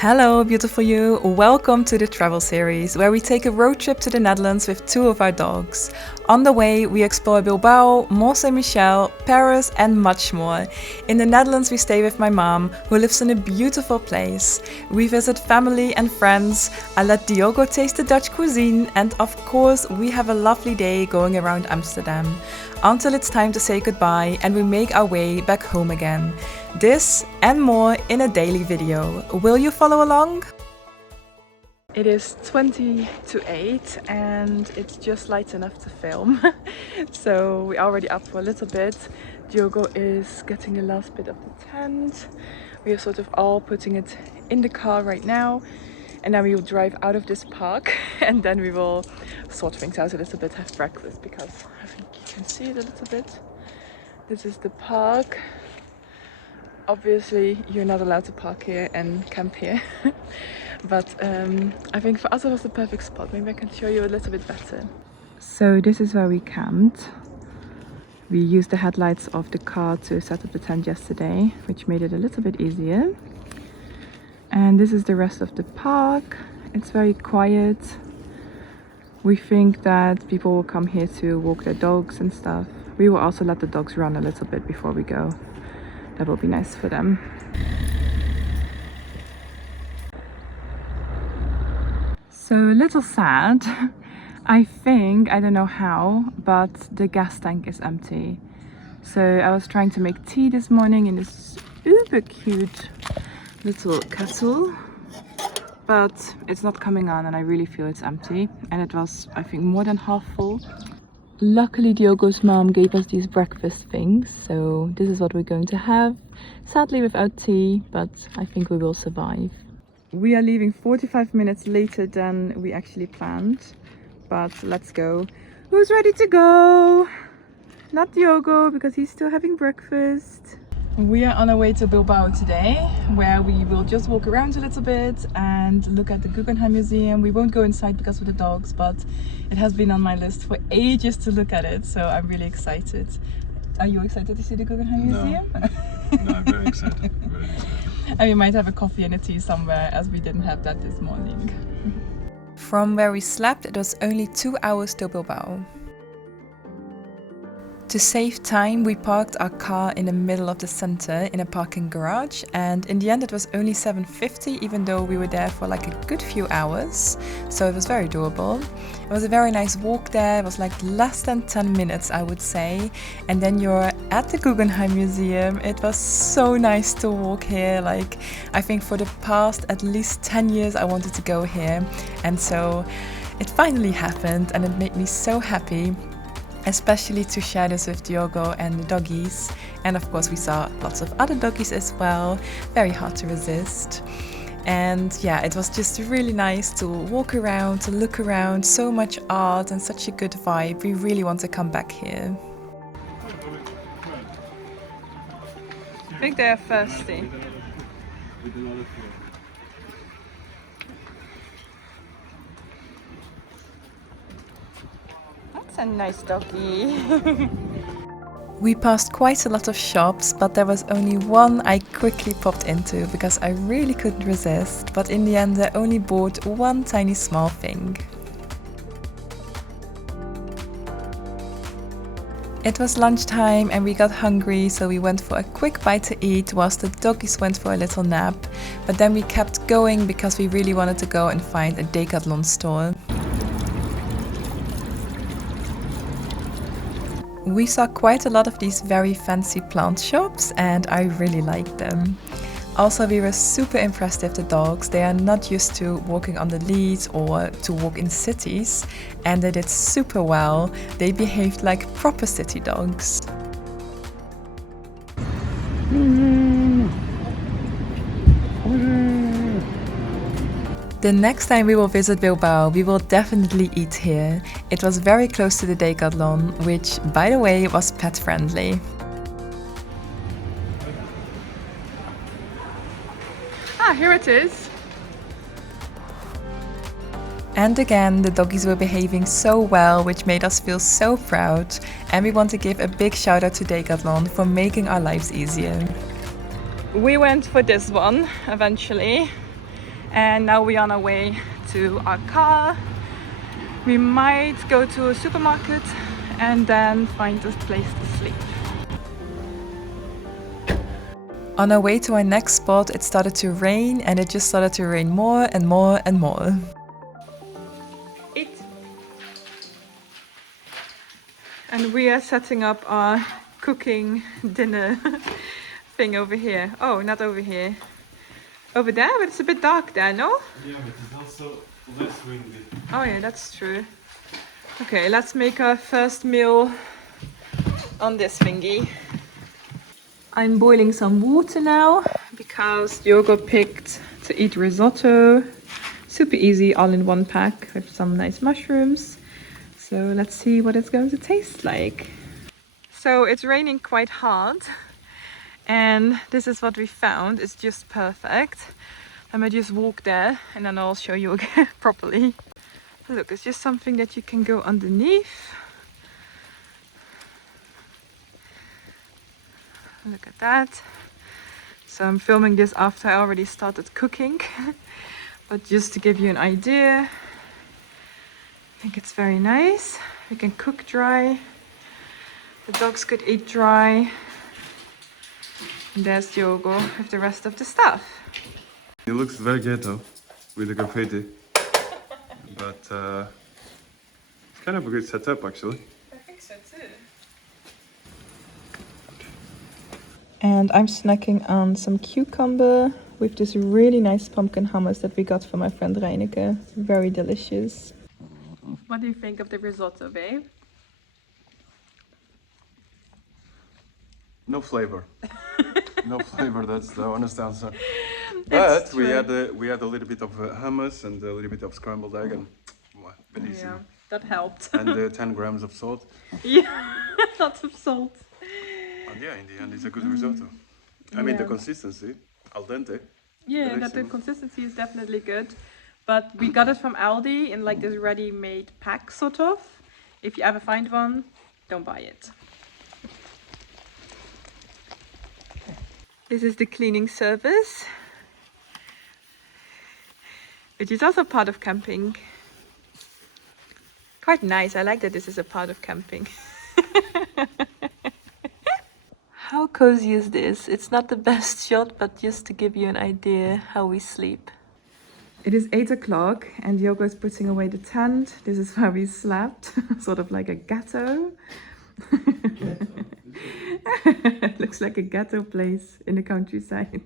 Hello, beautiful you! Welcome to the travel series, where we take a road trip to the Netherlands with two of our dogs. On the way, we explore Bilbao, Mont Saint-Michel, Paris, and much more. In the Netherlands, we stay with my mom, who lives in a beautiful place. We visit family and friends. I let Diogo taste the Dutch cuisine, and of course, we have a lovely day going around Amsterdam. Until it's time to say goodbye and we make our way back home again. This and more in a daily video. Will you follow along? It is 20 to 8 and it's just light enough to film. So we're already up for a little bit. Diogo is getting the last bit of the tent. We are sort of all putting it in the car right now. And then we will drive out of this park and then we will sort things out a little bit, have breakfast, because I think you can see it a little bit. This is the park. Obviously you're not allowed to park here and camp here. But I think for us it was the perfect spot. Maybe I can show you a little bit better. So this is where we camped. We used the headlights of the car to set up the tent yesterday, which made it a little bit easier. And this is the rest of the park. It's very quiet. We think that people will come here to walk their dogs and stuff. We will also let the dogs run a little bit before we go. That will be nice for them. So a little sad. I don't know how, but the gas tank is empty. So I was trying to make tea this morning in this super cute little kettle, but it's not coming on and I really feel it's empty, and it was, I think, more than half full. Luckily Diogo's mom gave us these breakfast things, so this is what we're going to have, sadly without tea, but I think we will survive. We are leaving 45 minutes later than we actually planned, but let's go. Who's ready to go? Not Diogo, because he's still having breakfast. We are on our way to Bilbao today, where we will just walk around a little bit and look at the Guggenheim Museum. We won't go inside because of the dogs, but it has been on my list for ages to look at it, so I'm really excited. Are you excited to see the Guggenheim Museum? No, I'm very excited. And we might have a coffee and a tea somewhere, as we didn't have that this morning. From where we slept, it was only 2 hours to Bilbao. To save time, we parked our car in the middle of the center in a parking garage, and in the end it was only 7.50, even though we were there for like a good few hours, so it was very doable. It was a very nice walk there. It was like less than 10 minutes, I would say, and then you're at the Guggenheim Museum. It was so nice to walk here. Like, I think for the past at least 10 years I wanted to go here, and so it finally happened, and it made me so happy. Especially to share this with Diogo and the doggies, and of course we saw lots of other doggies as well, very hard to resist. And yeah, it was just really nice to walk around, to look around, so much art and such a good vibe. We really want to come back here. I think they are thirsty. A nice doggy. We passed quite a lot of shops, but there was only one I quickly popped into because I really couldn't resist, but in the end I only bought one tiny small thing. It was lunchtime and we got hungry, so we went for a quick bite to eat whilst the doggies went for a little nap, but then we kept going because we really wanted to go and find a Decathlon store. We saw quite a lot of these very fancy plant shops and I really liked them. Also, we were super impressed with the dogs. They are not used to walking on the lead or to walk in cities, and they did super well. They behaved like proper city dogs. The next time we will visit Bilbao, we will definitely eat here. It was very close to the Decathlon, which, by the way, was pet friendly. Ah, here it is. And again, the doggies were behaving so well, which made us feel so proud. And we want to give a big shout out to Decathlon for making our lives easier. We went for this one eventually. And now we're on our way to our car. We might go to a supermarket and then find a place to sleep. On our way to our next spot, it started to rain, and it just started to rain more and more and more. And we are setting up our cooking dinner thing over here. Oh, not over here. Over there, but it's a bit dark there, no? Yeah, but it's also less windy. Oh yeah, that's true. Okay, let's make our first meal on this thingy. I'm boiling some water now because Diogo picked to eat risotto. Super easy, all in one pack with some nice mushrooms. So let's see what it's going to taste like. So it's raining quite hard, and this is what we found. It's just perfect. I might just walk there and then I'll show you again properly. Look, it's just something that you can go underneath. Look at that. So I'm filming this after I already started cooking, but just to give you an idea, I think it's very nice. We can cook dry. The dogs could eat dry. And there's Diogo with the rest of the stuff. It looks very ghetto with the graffiti, but it's kind of a good setup actually. I think so too. And I'm snacking on some cucumber with this really nice pumpkin hummus that we got from my friend Reineke. It's very delicious. What do you think of the risotto, babe? No flavor. No flavor. That's the honest answer. It's But we had a little bit of hummus and a little bit of scrambled egg and bellissimo. Yeah, that helped. And 10 grams of salt. Yeah, lots of salt. And yeah, in the end, it's a good risotto. I mean, the consistency, al dente. Yeah, that the consistency is definitely good. But we got it from Aldi in like this ready-made pack, sort of. If you ever find one, don't buy it. This is the cleaning service, which is also part of camping. Quite nice. I like that this is a part of camping. How cozy is this? It's not the best shot, but just to give you an idea how we sleep. It is 8 o'clock and Diogo is putting away the tent. This is where we slept, sort of like a ghetto. It looks like a ghetto place in the countryside.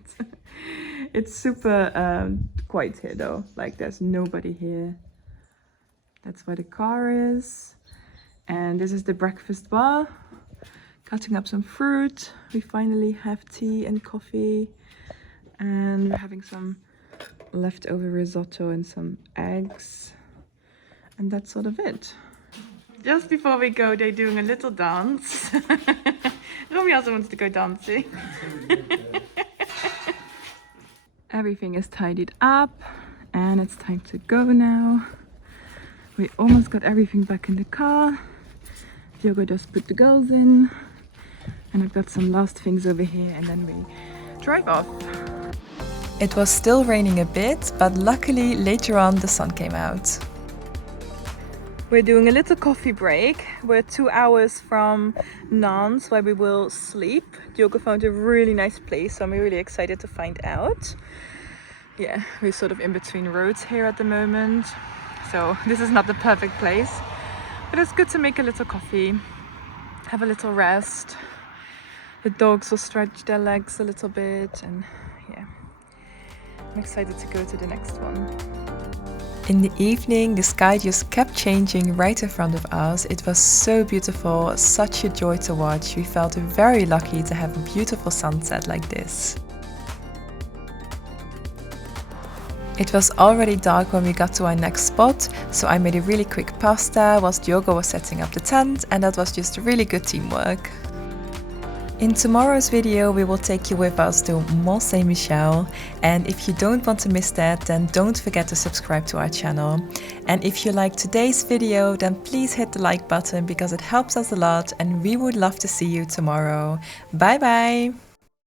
It's super quiet here though, like there's nobody here. That's where the car is. And this is the breakfast bar. Cutting up some fruit. We finally have tea and coffee. And we're having some leftover risotto and some eggs. And that's sort of it. Just before we go, they're doing a little dance. Romy also wants to go dancing. Everything is tidied up and it's time to go now. We almost got everything back in the car. Diogo just put the girls in. And I've got some last things over here and then we drive off. It was still raining a bit, but luckily later on the sun came out. We're doing a little coffee break. We're 2 hours from Nantes where we will sleep. Diogo found a really nice place, so I'm really excited to find out. Yeah, we're sort of in between roads here at the moment. So this is not the perfect place, but it's good to make a little coffee, have a little rest. The dogs will stretch their legs a little bit and yeah, I'm excited to go to the next one. In the evening, the sky just kept changing right in front of us. It was so beautiful, such a joy to watch. We felt very lucky to have a beautiful sunset like this. It was already dark when we got to our next spot, so I made a really quick pasta whilst Diogo was setting up the tent, and that was just really good teamwork. In tomorrow's video, we will take you with us to Mont Saint-Michel, and if you don't want to miss that, then don't forget to subscribe to our channel. And if you liked today's video, then please hit the like button because it helps us a lot and we would love to see you tomorrow. Bye bye!